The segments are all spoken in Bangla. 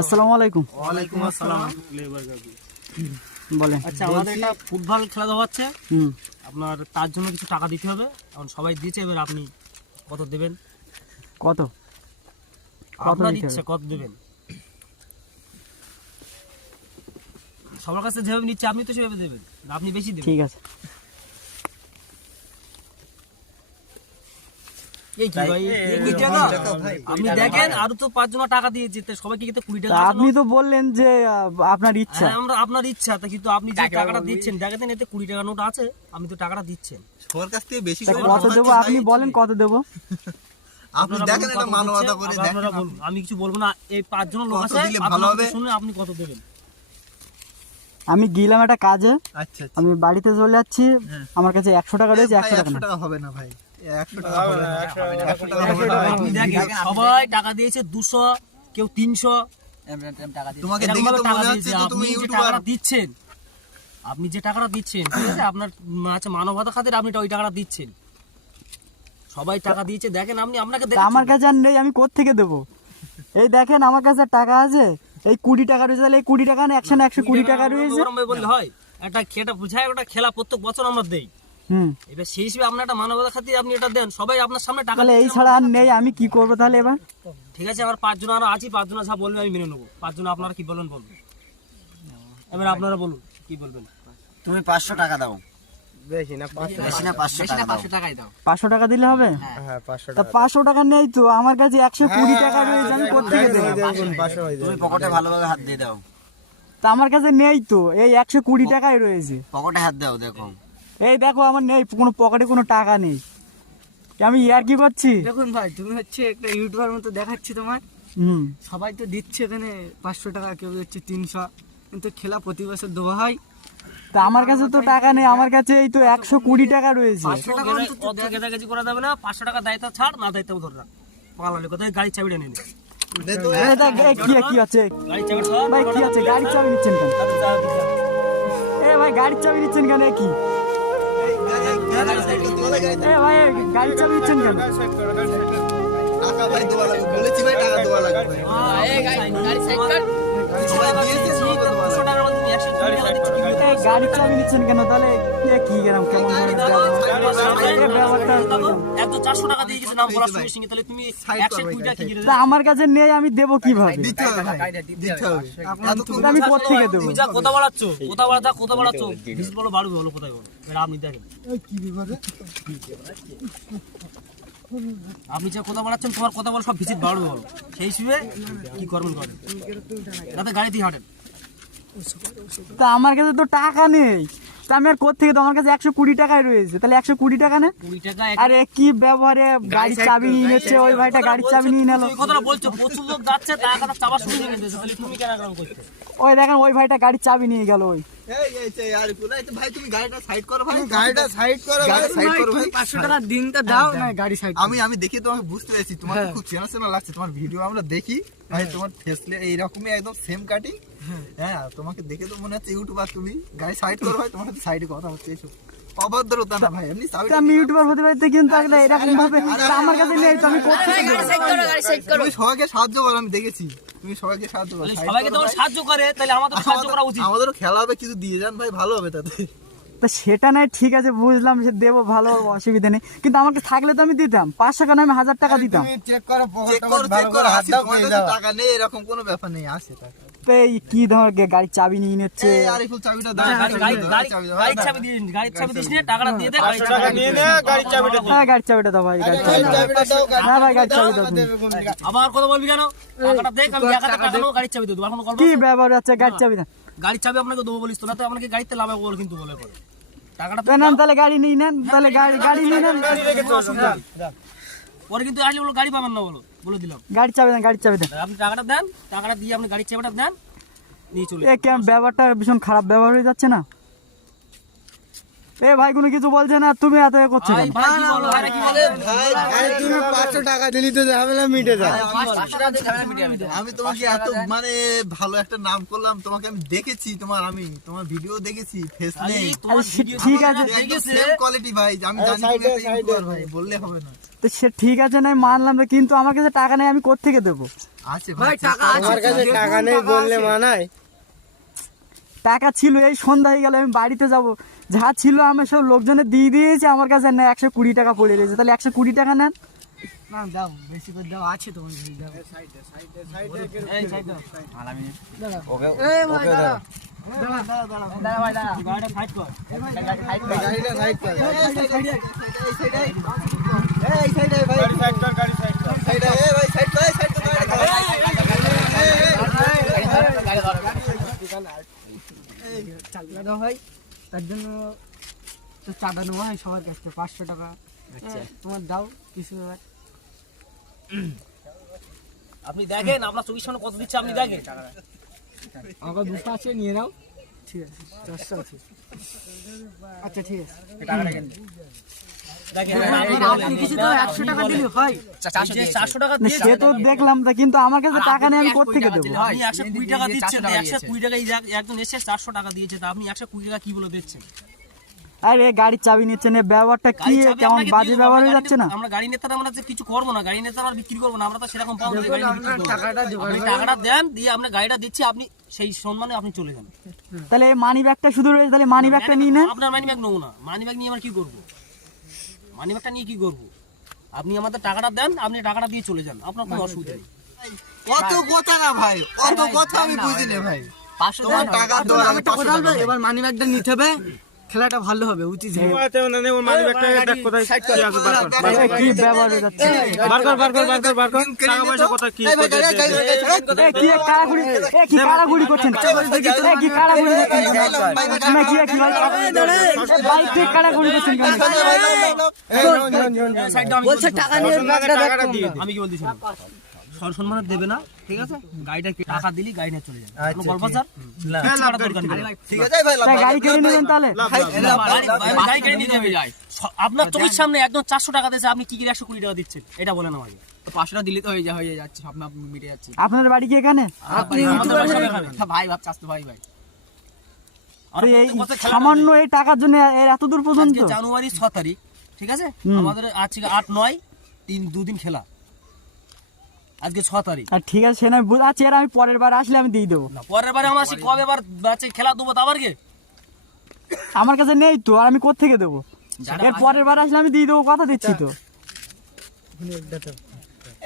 আসসালামু আলাইকুম। ওয়ালাইকুম আসসালাম। বলেন। আচ্ছা, আমাদের একটা ফুটবল খেলা হচ্ছে, আপনার তার জন্য কিছু টাকা দিতে হবে। এখন সবাই দিয়েছে, এবার আপনি কত দেবেন? কত আপনার ইচ্ছা, কত দেবেন? সবার কাছে যেভাবে নিচ্ছে আপনি তো সেভাবে দেবেন, আপনি বেশি দেবেন। ঠিক আছে। এই কি ভাই, 20 টাকা? আপনি দেখেন আরো তো 5 জন টাকা দিয়েছে, তো সবাইকে কিন্তু 20 টাকা। আপনি তো বললেন যে আপনার ইচ্ছা। আমরা আপনার ইচ্ছা, তা কিন্তু আপনি যে টাকাটা দিচ্ছেন, দেখেন এতে 20 টাকা নোট আছে, আমি তো টাকাটা দিচ্ছেন সবার কাছ থেকে বেশি তা করে কত দেবো আপনি বলেন, কত দেবো? আপনি দেখেন এটা মানবতা করে দেখেন। আপনারা বলুন, আমি কিছু বলবো না। এই 5 জন লোক আছে, দিলে ভালো হবে? শুনে আপনি কত দেবেন? আমি গেলাম একটা কাজে, আচ্ছা আমি বাড়িতে চলে যাচ্ছি, আমার কাছে 100 টাকা রয়েছে। 100 টাকা না, 100 টাকা হবে না ভাই, 100 টাকা হবে না, 100 টাকা হবে না। আপনি দেখেন সবাই টাকা দিয়েছে 200, কেউ 300 তোমাকে দেখে তো মনে হচ্ছে যে তুমি ইউটিউবার। দিচ্ছেন, আপনি যে টাকাটা দিচ্ছেন, ঠিক আছে, আপনার আছে মানবতা খাতির আপনি ওই টাকাটা দিচ্ছেন। সবাই টাকা দিয়েছে, দেখেন আপনি, আপনাকে তা আমার কাছে আর নেই, আমি কোত্থেকে দেবো? এই দেখেন আমার কাছে টাকা আছে, এই 20 টাকা রয়েছে, তাহলে এই 20 টাকা না 120 টাকা রয়েছে। বললে হয়? একটা খেলা বুঝায়, ওটা খেলা প্রত্যেক বছর আমরা দেই। এবার সেই হিসেবে আপনার একটা মানবতা খাতির আপনি এটা দেন, সবাই আপনার সামনে টাকা। তাহলে এই ছাড়া আর নেই, আমি কি করবো তাহলে এবার? ঠিক আছে, আবার 5 জন আরো আছি, 5 জন যা বলবে আমি মেনে নেবো। 5 জন আপনারা কি বলবেন বলবেন, এবার আপনারা বলুন কি বলবেন। তুমি 500 টাকা দাও। বেশি না, 500 টাকাই দাও। 500 টাকা দিলে হবে? হ্যাঁ 500 তা 500 টাকা নেই তো আমার কাছে, 120 টাকা রয়েছে, আমি কোত্থেকে দেবো? তুমি পকেটে ভালোভাবে হাত দিয়ে দাও। তা আমার কাছে নেই তো, এই 120 টাকাই রয়েছে। পকেটে হাত দাও, দেখো। এই দেখো আমার নেই, কোনো পকেটে কোনো টাকা নেই। আমি ইয়ার কি করছি? দেখুন ভাই, তুমি হচ্ছে একটা ইউটিউবার মতো দেখাচ্ছি তোমার। হুম, সবাই তো দিচ্ছে এখানে 500 টাকা, কেউ দিচ্ছে 300, কিন্তু খেলা প্রতি বছর দেওয়া হয়। তা আমার কাছে তো টাকা নেই, আমার কাছে এই তো 120 টাকা রয়েছে। 500 টাকা অত গেদাগেজি করা যাবে না। 500 টাকা দায়িত্ব ছাড়, না দায়িত্ব ধরে রাখ। পালালে কোথায় গাড়ির চাবিটা নিয়ে নে। এই দেখ, এই কি আছে গাড়ির চাবি ছাড় ভাই? কি আছে? গাড়ির চাবি নিচ্ছেন কেন? এ ভাই গাড়ির চাবি নিচ্ছেন কেন? কি এ ভাই গাড়ির চাবি নিচ্ছেন কেন? টাকা ভাই দেওয়া লাগবে, বলেছি ভাই টাকা দেওয়া লাগবে। সবাই দিয়েছে, সবাই দেওয়া লাগবে। 200 টাকার মধ্যে তুমি 120 টাকা দিচ্ছ কি করে? এই গাড়ির চাবি নিচ্ছেন কেন তাহলে? কি গেলাম কেমন ব্যাপারটা? এত 400 টাকা দিয়ে গেছে নাম বলার সঙ্গে সঙ্গে, তাহলে তুমি 120 টাকা কি করে? তা আমার কাছে নেই, আমি দেবো কিভাবে? দিতে হবে ভাই, দিতে হবে। তা আমি কোত্থেকে দেবো? তুমি যা কথা বাড়াচ্ছ, বিশেষ বলো বাড়বে বলো, কোথায় বলো? এবার আপনি দেখেন আপনি যা কথা বাড়াচ্ছেন, তোমার কথা বলো সব ভিজিট বাড়বে বলো। সেই হিসেবে কি করবেন করেন, যাতে গাড়ি দিয়ে হাঁটেন। তা আমার কাছে তো টাকা নেই, তা আমি আর কোত্থেকে দেবো? আমার কাছে 120 টাকাই রয়েছে, তাহলে 120 টাকা না? 20 টাকা আরে কি ব্যবহারে গাড়ির চাবি নিয়ে নিচ্ছে, ওই ভাইটা গাড়ির চাবি নিয়ে নিল। এই কথাটা বলছো, প্রচুর লোক যাচ্ছে, টাকাটা চাবা শুনে নিয়ে গেছে, তাহলে তুমি কেন এরকম করছো? ওই দেখেন ওই ভাইটা গাড়ির চাবি নিয়ে গেল। ওই ভাই তুমি গাড়িটা সাইড করো ভাই, গাড়িটা সাইড করো ভাই, সাইড করো ভাই। 500 টাকা দিনটা দাও না, গাড়ি সাইড। আমি দেখি তোমাকে বুঝতে পেরেছি, তোমার তো খুব চেনা চেনা লাগছে, তোমার ভিডিও আমরা দেখি ভাই, তোমার ফেসলে এইরকমই একদম সেম কাটিং। হ্যাঁ, তোমাকে দেখে তো মনে হচ্ছে ইউটিউবার। তুমি গাড়ি সাইড করো ভাই, তোমার সাথে সাইডে কথা হচ্ছে, এসব অভদ্রতা না ভাই। এমনি তা আমি ইউটিউবার হতে পারি, কিন্তু এরকম ভাবে তা আমার কাছে নেই, তো আমি কোত্থেকে দেবো? তুমি সবাইকে সাহায্য করো, আমি দেখেছি তুমি সবাইকে সাহায্য করো। তাহলে সবাইকে তোমার সাহায্য করে, তাহলে আমাদের সাহায্য করা উচিত। আমাদেরও খেলা হবে, কিছু দিয়ে যান ভাই, ভালো হবে তাতে। তা সেটা নাই, ঠিক আছে বুঝলাম, সে দেবো, ভালো, অসুবিধা নেই, কিন্তু আমাকে থাকলে তো আমি দিতাম। 500 টাকা না, আমি 1000 টাকা দিতাম। চেক করো, চেক করো, হাত দাও, টাকা নেই এরকম কোনো ব্যাপার নেই, আসে টাকা। তো এই কি ধর গাড়ির চাবি নিয়ে নিচ্ছে। এই আরিফুল চাবিটা দাও, গাড়ির চাবি দিস নিয়ে টাকাটা দিয়ে দে। গাড়ির চাবিটা হ্যাঁ গাড়ির চাবিটা দাও ভাই, গাড়ির চাবিটা দাও। হ্যাঁ ভাই গাড়ির চাবি দাও তুমি। আবার কথা বলবি কেন? টাকাটা দেখ, আমি 1000 টাকা দেবো, গাড়ির চাবি দেবো। এখন কি ব্যাপার আছে? গাড়ির চাবি দাও। গাড়ির চাবি আপনাকে দেবো বলিস তো, না তো আপনাকে গাড়িতে লাভ বল, কিন্তু বলে পরে টাকাটা নেন তাহলে, গাড়ি নিয়ে নেন তাহলে, গাড়ি নিয়ে নেন। পরে কিন্তু আসলে বলো গাড়ি পাবেন না, বলে দিলাম। গাড়ির চাবি দেন, গাড়ির চাবি দেন। আপনি টাকাটা দেন, টাকাটা দিয়ে আপনি গাড়ির চাবিটা দেন, নিয়ে চলে এ কেমন ব্যাপারটা ভীষণ খারাপ ব্যবহার হয়ে যাচ্ছে না? এ ভাই কোনো কিছু বলছে না, তুমি এত এ করছো ভাই কেন? ভাই কি বলো ভাই কি বলে তুমি 500 টাকা দিলি তো ঝামেলা মিটে যায়। আমি তোমাকে এত মানে ভালো একটা নাম করলাম, তোমাকে আমি দেখেছি, তোমার ভিডিও দেখেছি, ফেস আরে নেই, তোমার আরে ভিডিও ঠিক আছে। একদম সেম কোয়ালিটি ভাই। আমি জানি তুমি একটা ইউটিউবার ভাই, বললে হবে না। তো সে ঠিক আছে না, মানলাম তো, কিন্তু আমার কাছে টাকা নেই, আমি কোত্থেকে দেবো? আছে ভাই টাকা আছে, আমার কাছে টাকা নেই বললে মানায়? টাকা ছিল, এই সন্ধ্যা হয়ে গেল, আমি বাড়িতে যাব, যা ছিল আমি সব লোকজনে দিয়ে দিয়েছি, আমার কাছে না 120 টাকা পড়ে রয়েছে, তাহলে 120 টাকা নেন। না দাও, বেশি করে দাও, আছে তোমার কাছে, দাও। এই সাইড দাও। ওকে এই ভাই ওকে দাঁড়া। গাড়িটা ফাইট কর গাড়িটা সাইড কর। এই সাইডে ভাই, গাড়ি সাইড কর, গাড়ি সাইড কর। সাইডে এই ভাই, সাইড কর, সাইড কর। চাকরি দাও ভাই, তার জন্য তো চাঁদা নেওয়া হয় সবার কাছ থেকে 500 টাকা। তোমার দাও কিছু ব্যাপার। আপনি দেখেন আপনার চোখের সামনে কত দিচ্ছে আপনি দেখেন আমাকে 200 আছে, নিয়ে নাও। ঠিক আছে, 400 আছে। আচ্ছা ঠিক আছে, দেখেন আপনি কিছু দাও, 100 টাকা দিলে হয়। 400 টাকা না, সে তো দেখলাম তা, কিন্তু আমার কাছে টাকা নেই, আমি কোত্থেকে দেবো? আপনি 120 টাকা দিচ্ছেন, 120 টাকা একজন এসে 400 টাকা দিয়েছে, তা আপনি 120 টাকা কি বলে দিচ্ছেন? আরে গাড়ির চাবি নিচ্ছেন, এই ব্যবহারটা কি গাড়ি চাবি কেমন আপনাকে বাজে দিয়ে দেবো, ব্যবহার আমরা হয়ে যাচ্ছে না? আমরা গাড়ি নেতারা আমরা যে কিছু করবো না, গাড়ি নেতারা আর বিক্রি করবো না, আমরা তো সেরকম পাবো না, গাড়ি বিক্রি করবো। টাকাটা দিও। আপনি টাকাটা দেন, দিয়ে আমরা গাড়িটা দিচ্ছি, আপনি সেই সম্মানে আপনি চলে যান। তাহলে এই মানি ব্যাগটা শুধু রয়েছে, তাহলে মানি ব্যাগটা নিয়ে নেন। আপনার মানি ব্যাগ নেবো না, মানি ব্যাগ নিয়ে আমরা কি করবো? মানি ব্যাগটা নিয়ে কি করবো? আপনি আমাদের টাকাটা দেন, আপনি টাকাটা দিয়ে চলে যান, আপনার কোনো অসুবিধা নেই। অত কথা না ভাই, অত কথা আমি বুঝিনি ভাই। 500 তোমার টাকা তো আমি একটা কথা বলবো, এবার মানি ব্যাগটা নিতে হবে, খেলাটা ভালো হবে, উচিত হবে। আচ্ছা মানে ওর মানি ব্যাগটা দেখ কোথায় কি আছে বার কর। এই কি ব্যবহার হয়ে যাচ্ছে? বার কর বার কর বার কর বার কর। টাকা পয়সা কোথায় কি এ কি কাড়াগুড়ি, এ কি কাড়াগুড়ি করছেন? এ কি কাড়াগুড়ি করছেন? না কি কি ভাই? ভাই কি কাড়াগুড়ি করছেন কেন? বলছে টাকা নিয়ে টাকাটা দিয়ে দে। আমি কি বলছি শুনুন, সম্মানে দেবে না, ঠিক আছে? গাড়িটা টাকা দিলি গাড়ি নিয়ে চলে যান, কোনো গল্প স্যার দরকার নেই। ঠিক আছে ভাই, তাই গাড়ি কিনে নেবেন তাহলে? গাড়ি কিনে নিতে হবে। আপনার চোখের সামনে একদম 400 টাকা দিয়েছে, আপনি কি 120 টাকা দিচ্ছেন এটা বলেন আমাকে। 500 টাকা দিলে তো হয়ে যাচ্ছে, স্বপ্ন মিটে যাচ্ছে। আপনার বাড়ি কি এখানে? আপনি ভাই ভাব চাস্তো ভাই ভাই। তো এই সামান্য এই টাকার জন্য এর এত দূর পর্যন্ত? আজকে জানুয়ারি 6 তারিখ, ঠিক আছে? আমাদের আজকে 8 9 2 দিন খেলা, আজকে 6 তারিখ। আর ঠিক আছে, সে নয় বুঝাচ্ছি, আর আমি পরের বার আসলে আমি দিয়ে দেবো। না পরের বারে আমরা আসি, কবে বার আছে খেলা দেবো, আবার কে? আমার কাছে নেই তো, আর আমি কোত্থেকে দেবো? এর পরের বার আসলে আমি দিয়ে দেবো, কথা দিচ্ছি তো।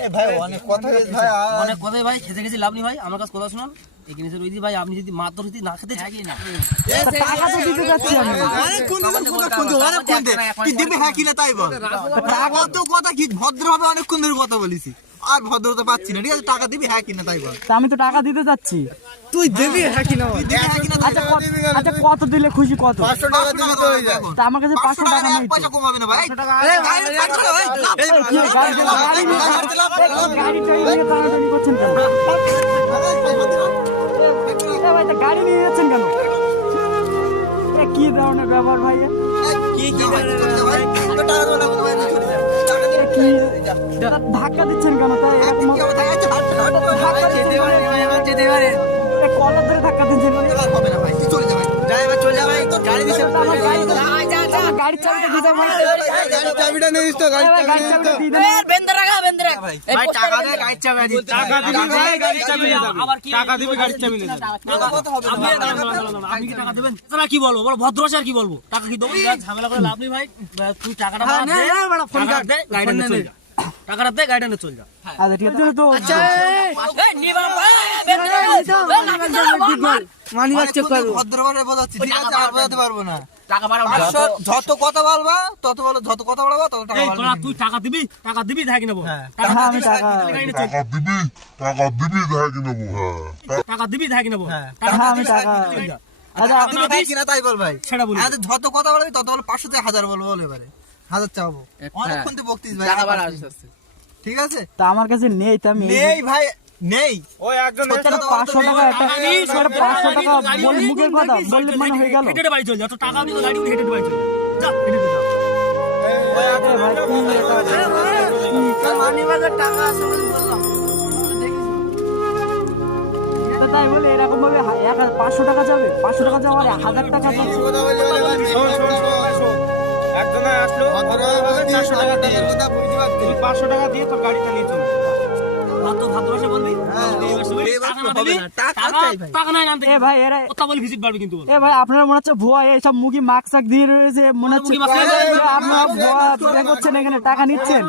এ ভাই অনেক কথা হয়েছে ভাই। অনেক কথাই ভাই, খেতে খেতে লাভ নেই ভাই, আমার কাছে কথা শুনুন। এই জিনিসের ওই যে ভাই, আপনি যদি মাত্র যদি না খেতে চাই না, তা টাকা তো দিতে যাচ্ছি আমি। তুই দিবি হ্যাঁ কিনা তাই বল। টাকা তো কথা কি ভদ্রভাবে অনেকক্ষণ ধরে কথা বলিস, আর ভদ্রতা পাচ্ছি না, ঠিক আছে? টাকা দিবি হ্যাঁ কিনা তাই বল। তা আমি তো টাকা দিতে যাচ্ছি। তুই দেবি হ্যাঁ কি না? তুই দিবি হ্যাঁ কিনা তাই আচ্ছা বল। আচ্ছা, কত দিলে খুশি? কত? 500 টাকা দিবি তো হয়ে যাবে। তা আমার কাছে 500 টাকা নেই তো। পয়সা কমাবে না ভাই। এই গাড়ি ছাড় করে ভাই। এই কি গাড়ি নিয়ে গাড়িটা নিয়ে টানাটানি করছেন কেন? এ ভাই, তা গাড়ি নিয়ে যাচ্ছেন কেন? এ কি ধরনের ব্যবহার ভাই? কি ভাই? তো টাকা দাও না ভাই, চলে যা। টাকা দিয়ে কি তা ধাক্কা দিচ্ছেন কেন? তা এরকম কি হবে? আছে হাত ধাক্কা দিচ্ছেন কেন? এ কলার ধরে ধাক্কা দিচ্ছেন কেন? হবে না ভাই, তুই চলে যা ভাই। ড্রাইভার চলে যা ভাই, গাড়ি দিছে। আমার গাড়ির চাবিটা দিয়ে দাও ভাই। গাড়ির চাবিটা নিয়ে তো এ ভাই, গাড়ির চাবিটা দিয়ে দাও। ভাই টাকা দে, গাড়ি চাবি দি। টাকা দিবি ভাই গাড়ির চাবি নিয়ে যাবে। আবার কি টাকা দিবি গাড়ির চাবি নিয়ে যাবে। আপনি কি টাকা দেবেন? তাহলে কি বলবো, বলো ভদ্র আছে আর কি বলবো? টাকা কি দেবো? ঝামেলা করে লাভ নেই ভাই, তুই টাকাটা দে, টাকাটা দে, গাড়িটা নিয়ে চল যা। টাকাটা দে, গাড়িটা নিয়ে চল যা। আচ্ছা ঠিক আছে তো। মানি ব্যাগ চেক করবো। ভদ্রভাবে বোঝাচ্ছি, ঠিক আছে? আর বোঝাতে পারবো না। যত কথা বলবা তত বলো, যত কথা বলবা তত টাকা এই বাড়বে। তোরা তুই টাকা দিবি, টাকা দিবি দেখে নেবো। হ্যাঁ, আমি টাকা গাড়ি নিয়ে চল। টাকা দিবি দেখে নেবো। হ্যাঁ টাকা দিবি দেখে নেবো। হ্যাঁ, আমি টাকা আচ্ছা দিবি ভাই কিনা তাই বল ভাই। সেটা বলি। আর যত কথা বলবি তত বলো, 500 থেকে 1000 বলবো, বল এবারে 1000 চাবো। অনেকক্ষণ তো বকতিস ভাই, ঠিক আছে? তা আমার কাছে নেই, তা আমি নেই ভাই, নেই। ওই একজন সত্যি কথা 500 টাকা একটা গাড়ি, 500 টাকা বল, মুখের কথা বললে মানে হয়ে গেল। হেঁটে হেঁটে বাড়ি চল যা, তো টাকা আমি তো গাড়ি উঠে হেঁটে হেঁটে বাড়ি চল যা। যা হেঁটে যা। মানিব্যাগের টাকা আছে বলে বললাম দেখিস তো তাই বলে এরকম ভাবে 500 টাকা যাবে, 500 টাকা যাওয়ার 1000 টাকা যাচ্ছে। একজনে আসলো ভদ্রভাবে বলে 400 টাকা দিয়ে তুই 500 টাকা দিয়ে তোর গাড়িটা নিয়ে চলে যা। ভাদ্র মাসে বলবি টাকা না দিবি, টাকা নাই আনতে এ ভাই এরা কথা বলে ভিজিট বাড়বে কিন্তু বল। এ ভাই আপনারা মনে হচ্ছে ভুয়া এইসব মুখি মাস্ক শাক দিয়ে রয়েছে, মনে হচ্ছে মুখি mask দিয়ে রয়েছে। আপনারা ভুয়া প্লে করছেন, এখানে টাকা নিচ্ছেন,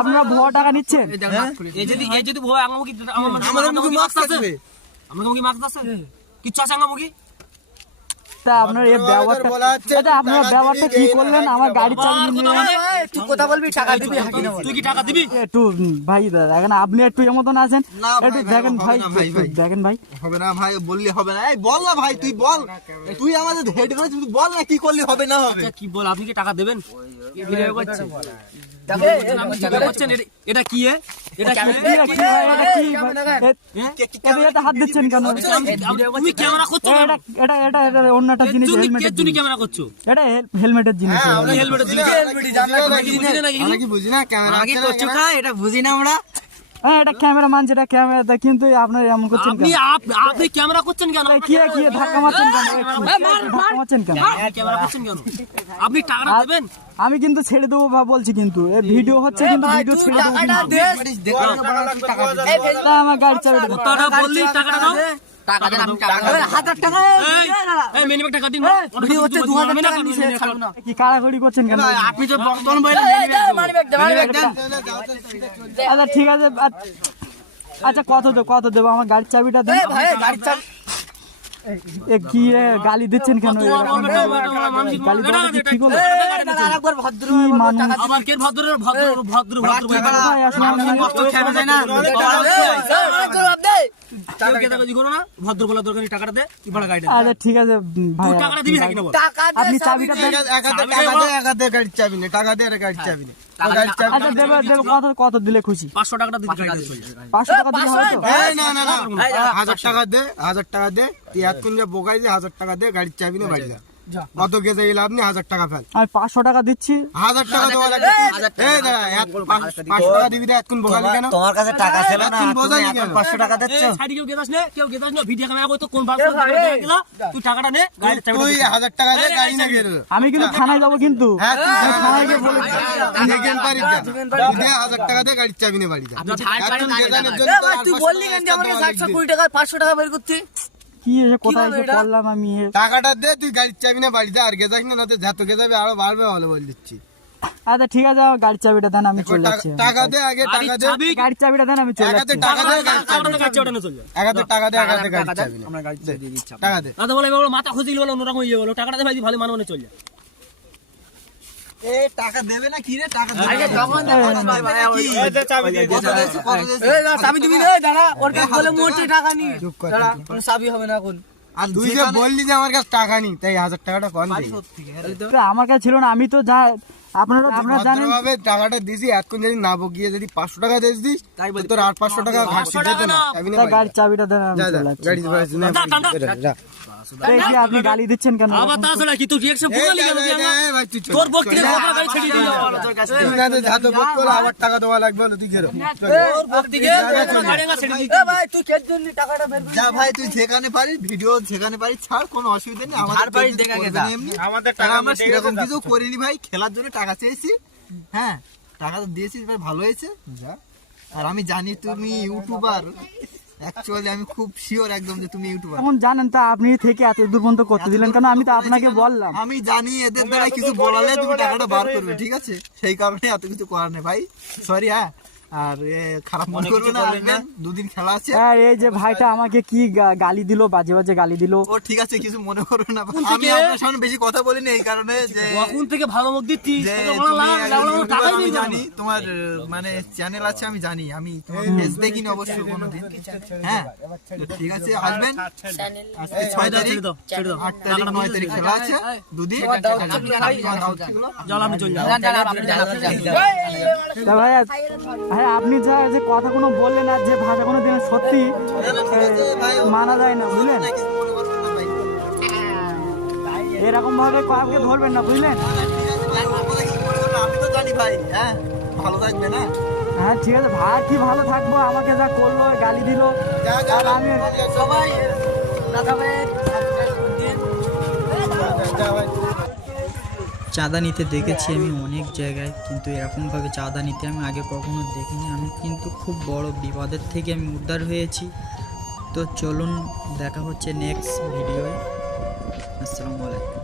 আপনারা ভুয়া টাকা নিচ্ছেন। এই যদি ভয় আঙ্গামুখী আমার মুখে মাস্ক আছে, আমার মুখে মাস্ক আছে, কিচ্ছু আছে আঙ্গামুখী? তা আপনার এই ব্যবহারটা, আচ্ছা আপনারা ব্যবহারটা কি করলেন? আমার গাড়ি চাবি নিয়ে তুই কথা বলবি টাকা দিবি হাঁকি না তুই কি টাকা দিবি? একটু ভাই দেখেন আপনি একটু এমন আছেন, না একটু ভাই, দেখেন ভাই, হবে না ভাই, ভাই। দেখেন ভাই হবে না ভাই, বললে হবে না। এই বল না ভাই, তুই বল, তুই আমাদের হেড করেছিস, তুই বল না কি করলে হবে না হবে। কি বল, আপনি কি টাকা দেবেন? ভিডিও করছে আপনি টাকা করছেন, এটা কি এ? এটা কি এ? এটা কি ভাই, এটা কি ভাই? এটা হাত দিচ্ছেন কেন? তুমি ক্যামেরা করছো কেন? এটা অন্য একটা জিনিস, তুমি হেলমেটের জিনিস, ক্যামেরা করছো? এটা হেলমেটের জিনিস। তুমি হেলমেটের জিনিস আমরা কি বুঝি না ক্যামেরা আগে করছো কা এটা বুঝি না আমরা হ্যাঁ এটা ক্যামেরা মানছে, এটা ক্যামেরা, কিন্তু আপনারা এমন করছেন আপনি কেন? আপনি ক্যামেরা করছেন কেন? কি ধাক্কা মারছেন কেন? ধাক্কা মারছেন কেন? ক্যামেরা করছেন কেন? আপনি টাকা দেবেন? আমি কিন্তু ছেড়ে দেবো বা বলছি, কিন্তু এই ভিডিও হচ্ছে, কিন্তু ভিডিও ছেড়ে দেবো কিন্তু। তা আমার গাড়ি চালাতে দেবো। টাকা বললি টাকাটা দাও। টাকা দেন আমি টাকা 1000 টাকা এই মিনিমাম টাকা দিন। ভিডিও হচ্ছে 2000 টাকা নিচে ছাড়ো না কি কাড়াকাড়ি করছেন কেন? আপনি তো বর্তমান বইলে মানিব্যাগ দেন আচ্ছা ঠিক আছে, আচ্ছা কত দেবো? আমার গাড়ির চাবিটা দেন। ভাই গাড়ি চাল এ কি গালি দিচ্ছেন কেন? গালি দেওয়া কি ঠিক হলো? আরেকবার ভদ্র কি মানুষ? আবার কে ভদ্র ভদ্র ভাই আসলে আমি- কেউ কে টাকা দিগো না, ভদ্র বলা দরকার নেই, টাকাটা দে, তুই বড় গাড়িটা আচ্ছা ঠিক আছে ভাই, তুই টাকাটা দিবি নাকি না বল? আপনি চাবিটা দেন। টাকা দে গাড়ির চাবি নে, টাকা দে আর গাড়ির চাবি নে। গাড়ির চাবি আচ্ছা দেবে কত দিলে খুশি? 500 টাকাটা দিবি গাড়িটা চলে যাবে। 500 টাকা দিলে হবে তো? এই না না না, 1000 টাকা দে, 1000 টাকা দে, তুই এতক্ষণ যা বোকাই যে 1000 টাকা দে, গাড়ির চাবি নে, বাড়ি যা। কত গেছে এই লাভ নেই, 1000 টাকা ফেল। আমি 500 টাকা দিচ্ছি। 1000 টাকা দেওয়া লাগবে। এই দাঁড়া, 500 টাকা দিবি না, এতক্ষণ বোকালি কেন? তোমার কাছে টাকা ছিল না, এখন বোঝালি তুমি কেন? এখন 500 টাকা দিচ্ছ। এই সাইডে কেউ গেদাস না, ভিডিও ক্যামেরা কই তো কোন বাস তুই টাকাটা নে, গাড়িটা চাবিটা তুই দে। 1000 টাকা দে, গাড়ি না গেল। আমি কিন্তু থানায় যাবো কিন্তু। হ্যাঁ তুই থানায় গিয়ে বলে দেখেন পারিস যা। তুই দে 1000 টাকা দে, গাড়ির চাবি নে, বাড়ি যা। এখন গেদানের জন্য তোর আর তুই 500 বললি টাকা কেন যে আমাকে দেওয়া 720 লাগবে। টাকা 500 টাকা বের করতে কি এসে কোথায় এসে করলাম আমি টাকাটা দে, তুই গাড়ির চাবি নে, বাড়ি যা। আর গেজাস না, তো যত গেজাবে আরো বাড়বে, ভালো বল দিচ্ছি। আচ্ছা ঠিক আছে, আমার গাড়ির চাবিটা দেন, আমি চলে যাচ্ছি। টাকা দে, আগে টাকা দে, চাবি গাড়ির চাবিটা দেন, আমি চলে একাতে যাচ্ছি। টাকা দে, টাকাটা গাড়ি চাবিটা নিয়ে চলে যা। একাতে টাকা দে, একাতে গাড়ির চাবি নে। টাকা দে। দাদা বলে এবার মাথা খুঁজে বলে অন্যরকম হয়ে যাবে, টাকাটা দে ভাই, ভালো মানে চলে যা। এ টাকা দেবে না কি রে? টাকা দে। আগে তখন ভাই ভাই ওই এই যে চাবি দিয়ে কত দিয়েছে। দিয়েছে, কত দিয়েছে? এই না চাবি দিবি না দাঁড়া ওর কাছে বলে মোটে টাকা নি চুপ কর। দাঁড়া কোনো চাবি হবে না এখন আর তুই যে বললি যে আমার কাছে টাকা নেই, তাই 1000 টাকাটা কম দে। তো আমার কাছে ছিল না, আমি তো আপনারা জানেন। ভদ্রভাবে টাকাটা দিছি, এতক্ষণ যদি না বকিয়ে যদি 500 টাকা দিস, তোর আর 500 টাকা ঘাটতি যেত না। চাবি নে, তা বাড়ি গাড়ির চাবিটা দেন, আমি যা, যা, চলে যাচ্ছি। গাড়ি বাড়ি নে, বাড়ি যা। তো এই কি আপনি গালি দিচ্ছেন কেন? আবার তা আসলে কি তুই রিঅ্যাকশন এই করলি কেন? যা, যা, যা, ভাই তুই চল। তোর বক্তৃতা কথা গাড়ি ছেড়ে দিল। তুই না তো যা তো বক করলে আবার টাকা দেওয়া লাগবে না, তুই গেরো। তোর বক্তৃতা গাড়ি না ছেড়ে দিল। এ ভাই তুই কেন জন্য টাকাটা বের যা ভাই, তুই যেখানে পারিস ভিডিও যেখানে পারিস ছাড়, কোনো অসুবিধা নেই। আমাদের পারিস কিছু দেখা করবে গেছে। না এমনি। আমাদের টাকা টাকা আমরা দেখে সেরকম গেছে। কিছু করিনি ভাই, খেলার জন্য টাকা চেয়েছি। হ্যাঁ টাকা তো দিয়েছিস ভাই, ভালো হয়েছে যা। আর আমি জানি তুমি ইউটিউবার, অ্যাকচুয়ালি আমি খুব শিওর একদম যে তুমি ইউটিউবার। এখন জানেন তো, আপনি থেকে এত দূর পর্যন্ত করতে দিলেন কেন? আমি তো আপনাকে বললাম। আমি জানি এদের দ্বারা কিছু বলালে তুমি টাকাটা বার করবে, ঠিক আছে? সেই কারণে এত কিছু করার নেই ভাই, সরি। হ্যাঁ আর খারাপ মনে করবে না, আসবেন, দুদিন খেলা আছে। আর এই যে ভাইটা আমাকে কি গালি দিল, বাজে বাজে গালি দিল। ও ঠিক আছে, কিছু মনে করবে না। আমি আপনার সামনে বেশি কথা বলিনি এই কারণে যে কখন থেকে ভালো মুখ দিচ্ছিস? যে তোকে তুমি বলা একজন লাউলা YouTuber, টাকাই আমি নেই জানি তোমার মানে চ্যানেল আছে, আমি জানি, আমি তোমার পেজ দেখিনি অবশ্যই কোনোদিন। হ্যাঁ তো ঠিক আছে, আসবেন আজকে 6 তারিখ, ছেড়ে দাও, ছেড়ে দাও। 8 তারিখ 9 তারিখ খেলা আছে, দুদিন। চল আপনি চল যাও। তা ভাই আপনি যে কথাগুলো বললেন আর যে ভাষাগুলো দিলেন, সত্যি মানা যায় না, বুঝলেন? এরকম ভাবে কাউকে ধরবেন না, বুঝলেন? আমি তো জানি ভাই, হ্যাঁ ভালো থাকবে না। হ্যাঁ ঠিক আছে ভাই, কি ভালো থাকবো, আমাকে যা করলো, গালি দিল, আর আমি সবাই দাদা ভাইয়ের সাবস্ক্রাইব করে দিন। চাঁদা নিতে দেখেছি আমি অনেক জায়গায়, কিন্তু এরকমভাবে চাঁদা নিতে আমি আগে কখনো দেখিনি। আমি কিন্তু খুব বড় বিপদের থেকে আমি উদ্ধার হয়েছি। তো চলুন দেখা হচ্ছে নেক্সট ভিডিওয়। আসসালামু আলাইকুম।